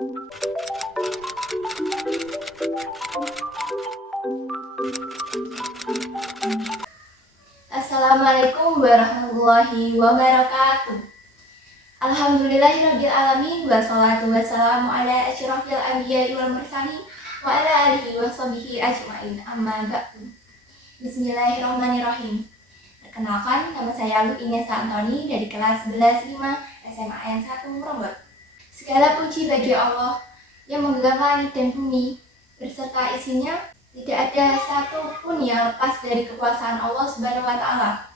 Assalamualaikum warahmatullahi wabarakatuh. Alhamdulillahirabbil alamin wassalatu wassalamu ala asyrafil anbiya'i wal mursalin wa ala alihi washabihi ajmain. Amma ba'du. Bismillahirrahmanirrahim. Perkenalkan, nama saya Lu Inesa Antoni dari kelas 11-5 SMA N 1 Merombot. Segala puji bagi Allah yang menggelar langit dan bumi berserta isinya. Tidak ada satu pun yang lepas dari kekuasaan Allah Subhanahu wa Ta'ala.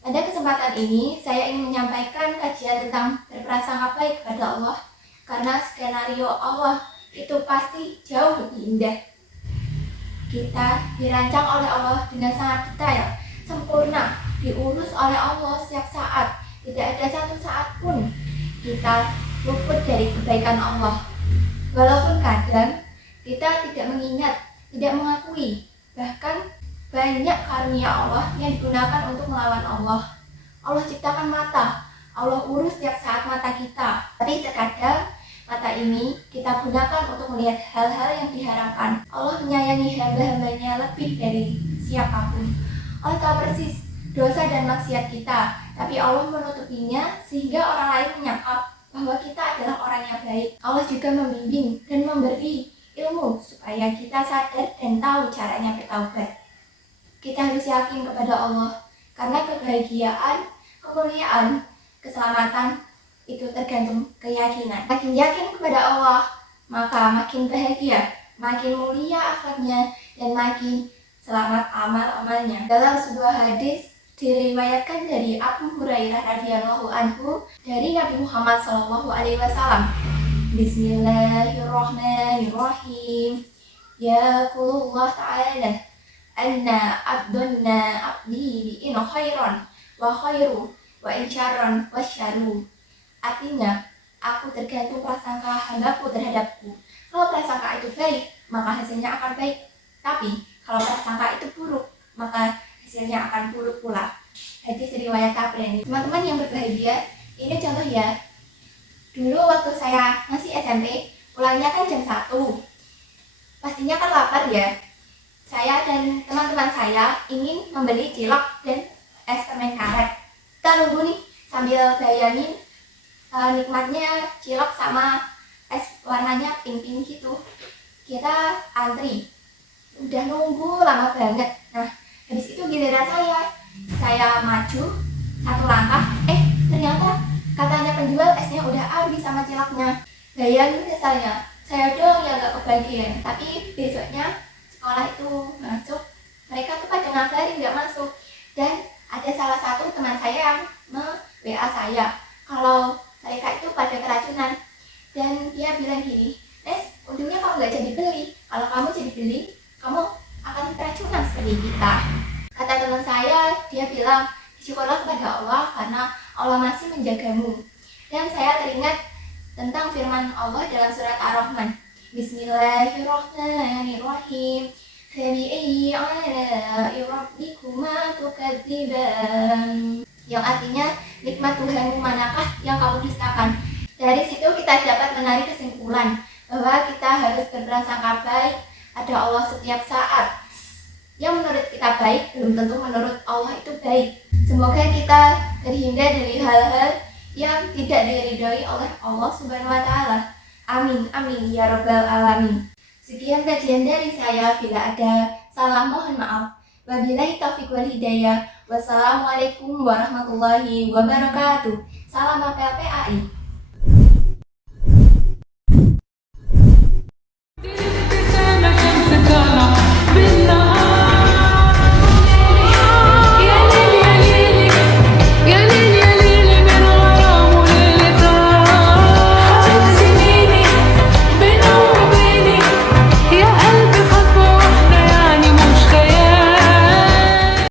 Pada kesempatan ini, saya ingin menyampaikan kajian tentang berprasangka baik kepada Allah, karena skenario Allah itu pasti jauh lebih indah. Kita dirancang oleh Allah dengan sangat detail, sempurna, diurus oleh Allah setiap saat. Tidak ada satu saat pun kita luput dari kebaikan Allah. Walaupun kadang kita tidak mengingat, tidak mengakui, bahkan banyak karunia Allah yang digunakan untuk melawan Allah. Allah ciptakan mata, Allah urus setiap saat mata kita. Tapi terkadang mata ini kita gunakan untuk melihat hal-hal yang diharapkan. Allah menyayangi hamba-hambanya lebih dari siapapun. Allah tahu persis dosa dan maksiat kita, tapi Allah menutupinya sehingga orang lain menyangka bahwa kita adalah orang yang baik. Allah juga membimbing dan memberi ilmu supaya kita sadar dan tahu caranya bertaubat. Kita harus yakin kepada Allah, karena kebahagiaan, kemuliaan, keselamatan itu tergantung keyakinan. Makin yakin kepada Allah, maka makin bahagia, makin mulia akhlaknya, dan makin selamat amal-amalnya. Dalam sebuah hadis diriwayatkan dari Abu Hurairah radhiyallahu anhu dari Nabi Muhammad SAW. Bismillahirrahmanirrahim. Yaqulullah ta'ala anna abdunna abdi bi'in khairan wa khairu wa in syarran wa syarru. Artinya, aku tergantung prasangka hambaku terhadapku. Kalau prasangka itu baik, maka hasilnya akan baik. Tapi kalau prasangka itu buruk, maka hasilnya akan buruk pula. Hadis riwayat Tabrani. Teman-teman yang berbahagia, ini contoh ya. Dulu waktu saya masih SMP, pulangnya kan jam 1. Pastinya kan lapar ya. Saya dan teman-teman saya ingin membeli cilok dan es permen karet. Kita nunggu nih sambil bayangin nikmatnya cilok sama es warnanya pink-pink gitu. Kita antri. Udah nunggu lama banget. Nah, habis itu giliran saya maju satu langkah, ternyata katanya penjual esnya udah habis sama ciloknya. Bayangin kesalnya, saya doang yang gak kebagian. Tapi besoknya sekolah itu masuk, mereka tuh pada ngabarin gak masuk. Dan ada salah satu teman saya yang WA saya kalau mereka itu pada keracunan. Dan dia bilang gini, Nes, untungnya kamu gak jadi beli. Kalau kamu jadi beli, kamu akan keracunan seperti kita. Kata teman saya, dia bilang, syukurlah kepada Allah karena Allah masih menjagamu. Dan saya teringat tentang firman Allah dalam surat Ar-Rahman. Bismillahirrahmanirrahim. Fabi'ayyi ala'i rabbikuma tukadziban. Yang artinya, nikmat Tuhanmu manakah yang kamu dustakan? Dari situ kita dapat menarik kesimpulan bahwa kita harus berprasangka baik ada Allah setiap saat. Yang menurut kita baik, belum tentu menurut Allah itu baik. Semoga kita terhindar dari hal-hal yang tidak diridhoi oleh Allah Subhanahu wa Ta'ala. Amin, amin, ya Rabbal Alamin. Sekian kajian dari saya. Bila ada salah, mohon maaf. Wabillahi taufiq wal hidayah. Wassalamualaikum warahmatullahi wabarakatuh. Salam HPPAI.